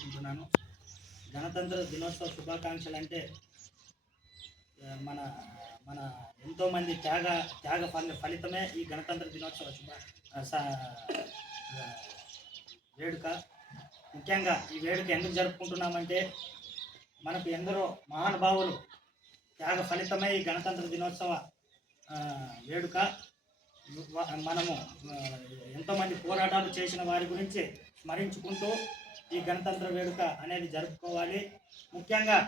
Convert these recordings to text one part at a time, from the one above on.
తెలియజేసుకుంటున్నాను. గణతంత్ర దినోత్సవ శుభాకాంక్షలు అంటే మన మన ఎంతోమంది త్యాగ ఫలితమే ఈ గణతంత్ర దినోత్సవ వేడుక. ముఖ్యంగా ఈ వేడుక ఎందుకు జరుపుకుంటున్నామంటే మనకు ఎందరో మహానుభావులు త్యాగ ఫలితమే ఈ గణతంత్ర దినోత్సవ వేడుక. మనము ఎంతోమంది పోరాటాలు చేసిన వారి గురించి స్మరించుకుంటూ ఈ గణతంత్ర వేడుక అనేది జరుపుకోవాలి. ముఖ్యంగా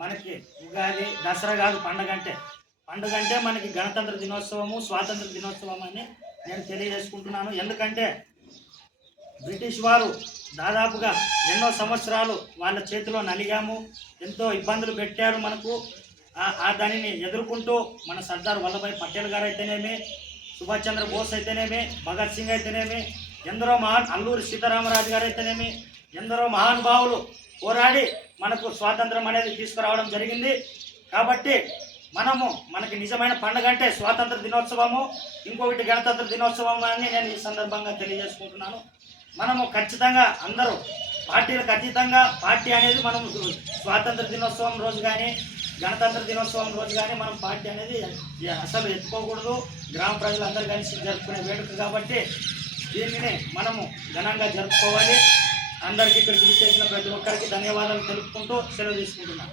మనకి ఉగాది, దసరా కాదు పండుగ అంటే మనకి గణతంత్ర దినోత్సవము, స్వాతంత్ర దినోత్సవం అని నేను తెలియజేసుకుంటున్నాను. ఎందుకంటే బ్రిటిష్ వారు దాదాపుగా ఎన్నో సంవత్సరాలు వాళ్ళ చేతిలో నలిగాము, ఎంతో ఇబ్బందులు పెట్టారు మనకు. దానిని ఎదుర్కొంటూ మన సర్దార్ వల్లభాయ్ పటేల్ గారు అయితేనేమి, సుభాష్ చంద్రబోస్ అయితేనేమి, భగత్ సింగ్ అయితేనేమి, ఎందరో అల్లూరి సీతారామరాజు గారు అయితేనేమి, ఎందరో మహానుభావులు పోరాడి మనకు స్వాతంత్రం అనేది తీసుకురావడం జరిగింది. కాబట్టి మనకి నిజమైన పండుగ అంటే స్వాతంత్ర దినోత్సవము, ఇంకొకటి గణతంత్ర దినోత్సవం అని నేను ఈ సందర్భంగా తెలియజేసుకుంటున్నాను. మనము ఖచ్చితంగా అందరూ పార్టీలకు అతీతంగా పార్టీ అనేది మనం స్వాతంత్ర దినోత్సవం రోజు కానీ గణతంత్ర దినోత్సవం రోజు కానీ మనం పార్టీ అనేది అసలు ఎత్తుకోకూడదు. గ్రామ ప్రజలందరూ కలిసి జరుపుకునే వేడుక కాబట్టి దీనిని మనము ఘనంగా జరుపుకోవాలి. అందరికీ ఇక్కడ చేసిన ప్రతి ఒక్కరికి ధన్యవాదాలు తెలుపుకుంటూ సెలవు తీసుకుంటున్నాను.